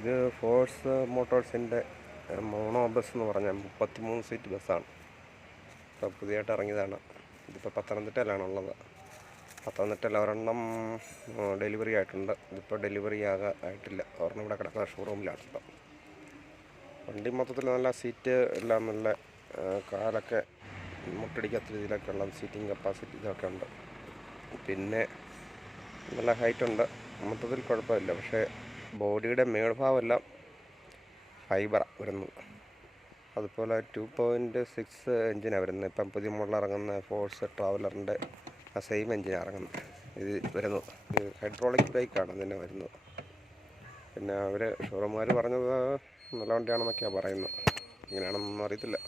ഇത് force മോട്ടോഴ്സിൻ്റെ mono bus എന്ന് പറഞ്ഞാൽ 33 സീറ്റ് ബസ്സാണ്. ഇപ്പോൾ പുതിയതായിട്ട് ഇറങ്ങിയതാണ്. ഇതിപ്പോൾ പത്തനംതിട്ടയിലാണുള്ളത്. പത്തനംതിട്ടയിൽ ഒരെണ്ണം ഡെലിവറി ആയിട്ടുണ്ട്. ഇതിപ്പോൾ ഡെലിവറി ആയിട്ടില്ല. ഒരെണ്ണം ഇവിടെ കിടക്കുന്ന ഷോറൂമിലാണ് ഇപ്പം. വണ്ടി മൊത്തത്തിൽ നല്ല സീറ്റ് എല്ലാം നല്ല കാലൊക്കെ മുട്ടടിക്കാത്ത രീതിയിലൊക്കെ ഉള്ള സീറ്റിംഗ് കപ്പാസിറ്റി ഇതൊക്കെ ഉണ്ട്. പിന്നെ നല്ല ഹൈറ്റുണ്ട്. മൊത്തത്തിൽ കുഴപ്പമില്ല. പക്ഷേ ബോഡിയുടെ മേൽഭാഗമെല്ലാം ഫൈബറാണ് വരുന്നത്. അതുപോലെ 2.6 എഞ്ചിനാണ് വരുന്നത്. ഇപ്പം പുതിയ മോഡൽ ഇറങ്ങുന്ന ഫോഴ്സ് ട്രാവലറിൻ്റെ ആ സെയിം എഞ്ചിനാണ് ഇറങ്ങുന്നത്. ഇത് വരുന്നത് ഇത് ഹൈഡ്രോളിക് ബ്രേക്കാണ് ഇതിനെ വരുന്നത്. പിന്നെ അവർ ഷോറൂമുകാർ പറഞ്ഞത് നല്ല വണ്ടിയാണെന്നൊക്കെയാണ് പറയുന്നത്. എങ്ങനെയാണെന്നൊന്നും അറിയത്തില്ല.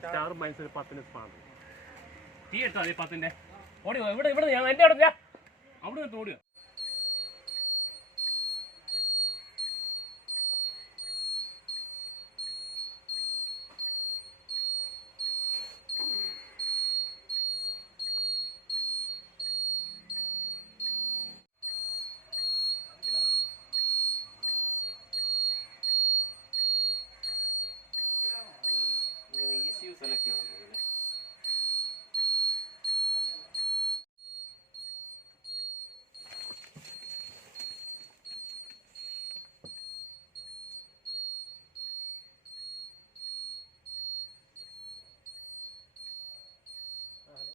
സ്റ്റാർ മൈൻസ് 10 സ്പാണ് തീ എടുത്താൽ 10ൻ്റെ ഓടി ഇവിടെ ഞാൻ എൻ്റെ അവിടെ അവിടെ ഓടുക.